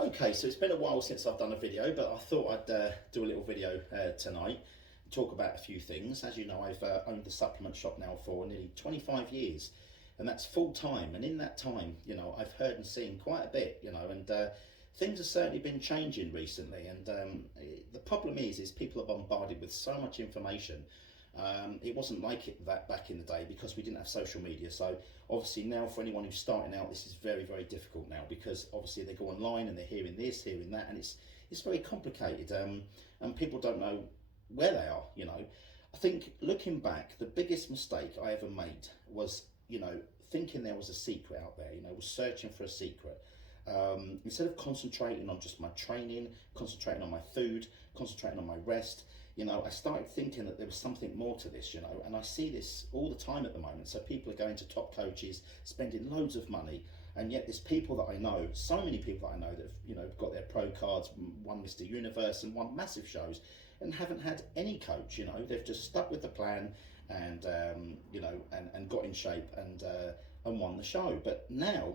Okay, so it's been a while since I've done a video, but I thought I'd do a little video tonight, talk about a few things. As you know, I've owned the supplement shop now for nearly 25 years, and that's full time. And in that time, I've heard and seen quite a bit, and things have certainly been changing recently. And the problem is people are bombarded with so much information. It wasn't like that back in the day because we didn't have social media. So obviously now for anyone who's starting out, this is very, very difficult now because obviously they go online and they're hearing this, hearing that, and it's very complicated. And people don't know where they are. I think looking back, the biggest mistake I ever made was thinking there was a secret out there. Was searching for a secret. Instead of concentrating on just my training, concentrating on my food, concentrating on my rest, I started thinking that there was something more to this, and I see this all the time at the moment. So people are going to top coaches, spending loads of money, and yet there's people that I know, so many people that I know that have, got their pro cards, won Mr. Universe and won massive shows, and haven't had any coach. They've just stuck with the plan and and got in shape and won the show. But now,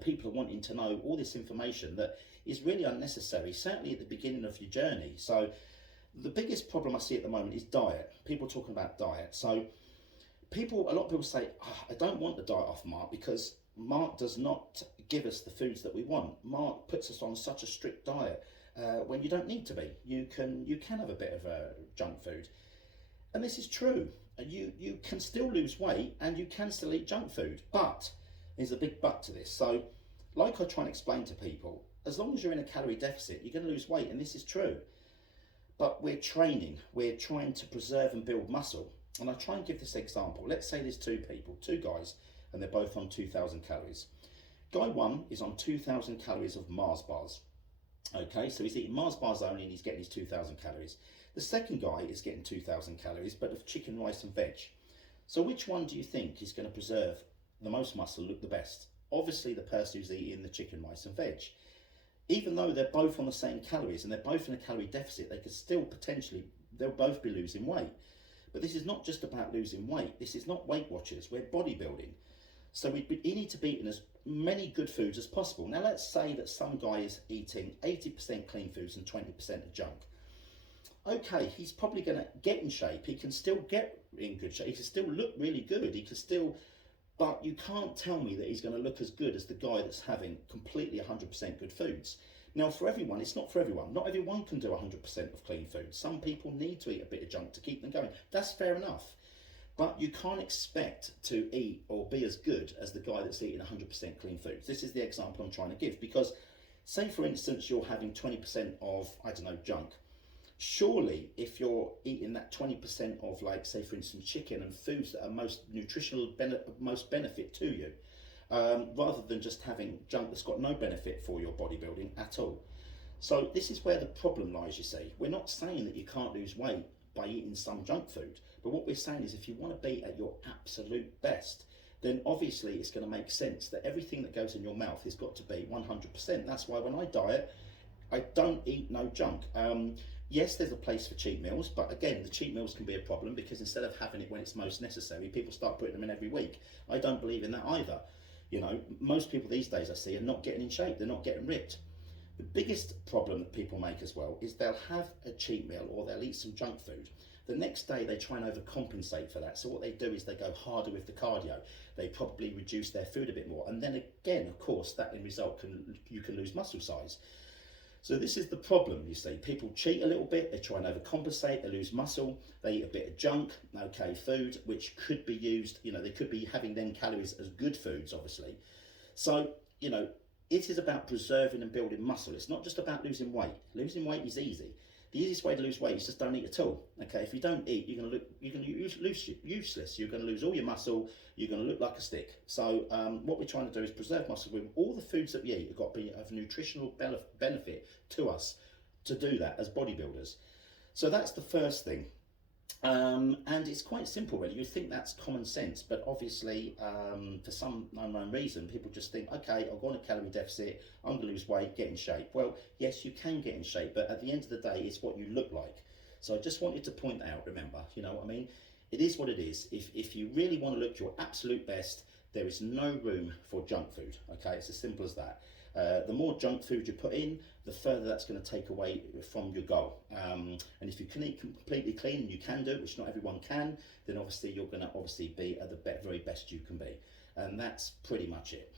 people are wanting to know all this information that is really unnecessary, certainly at the beginning of your journey. So the biggest problem I see at the moment is diet. People talking about diet. So a lot of people say, I don't want the diet off Mark because Mark does not give us the foods that we want. Mark puts us on such a strict diet when you don't need to be. You can have a bit of junk food. And this is true. You can still lose weight and you can still eat junk food, but there's a big but to this. So like I try and explain to people, as long as you're in a calorie deficit, you're going to lose weight, and this is true. But we're training, we're trying to preserve and build muscle. And I try and give this example. Let's say there's two guys, and they're both on 2,000 calories. Guy one is on 2,000 calories of Mars bars. Okay, so he's eating Mars bars only and he's getting his 2,000 calories. The second guy is getting 2,000 calories, but of chicken, rice and veg. So which one do you think is going to preserve the most muscle, look the best? Obviously the person who's eating the chicken, rice and veg. Even though they're both on the same calories and they're both in a calorie deficit, they could still they'll both be losing weight. But this is not just about losing weight. This is not Weight Watchers, we're bodybuilding. So we need to be eating as many good foods as possible. Now let's say that some guy is eating 80% clean foods and 20% of junk. Okay, he's probably going to get in shape. He can still get in good shape. He can still look really good. But you can't tell me that he's going to look as good as the guy that's having completely 100% good foods. Now for everyone, it's not for everyone. Not everyone can do 100% of clean food. Some people need to eat a bit of junk to keep them going. That's fair enough. But you can't expect to eat or be as good as the guy that's eating 100% clean foods. This is the example I'm trying to give, because say for instance you're having 20% of, junk. Surely if you're eating that 20% of, like, say for instance chicken and foods that are most nutritional, most benefit to you, rather than just having junk that's got no benefit for your bodybuilding at all. So this is where the problem lies, you see. We're not saying that you can't lose weight by eating some junk food, but what we're saying is if you want to be at your absolute best, then obviously it's going to make sense that everything that goes in your mouth has got to be 100%. That's why when I diet, I don't eat no junk. Yes, there's a place for cheat meals, but again, the cheat meals can be a problem because instead of having it when it's most necessary, people start putting them in every week. I don't believe in that either. Most people these days I see are not getting in shape, they're not getting ripped. The biggest problem that people make as well is they'll have a cheat meal or they'll eat some junk food. The next day they try and overcompensate for that. So what they do is they go harder with the cardio. They probably reduce their food a bit more. And then again, of course, that in result you can lose muscle size. So this is the problem, you see. People cheat a little bit, they try and overcompensate, they lose muscle, they eat a bit of junk, okay, food, which could be used, they could be having then calories as good foods, obviously. So, it is about preserving and building muscle. It's not just about losing weight. Losing weight is easy. The easiest way to lose weight is just don't eat at all. Okay, if you don't eat, you're going to lose useless. You're going to lose all your muscle. You're going to look like a stick. So what we're trying to do is preserve muscle with all the foods that we eat have got to be of nutritional benefit to us to do that as bodybuilders. So that's the first thing. And it's quite simple, really. You think that's common sense, but obviously, for some unknown reason, people just think, okay, I'll go on a calorie deficit, I'm going to lose weight, get in shape. Well, yes, you can get in shape, but at the end of the day, it's what you look like. So I just wanted to point out, remember, you know what I mean? It is what it is. If you really want to look your absolute best, there is no room for junk food, okay? It's as simple as that. The more junk food you put in, the further that's going to take away from your goal. And if you can eat completely clean, and you can do it, which not everyone can, then obviously you're going to be at the very best you can be. And that's pretty much it.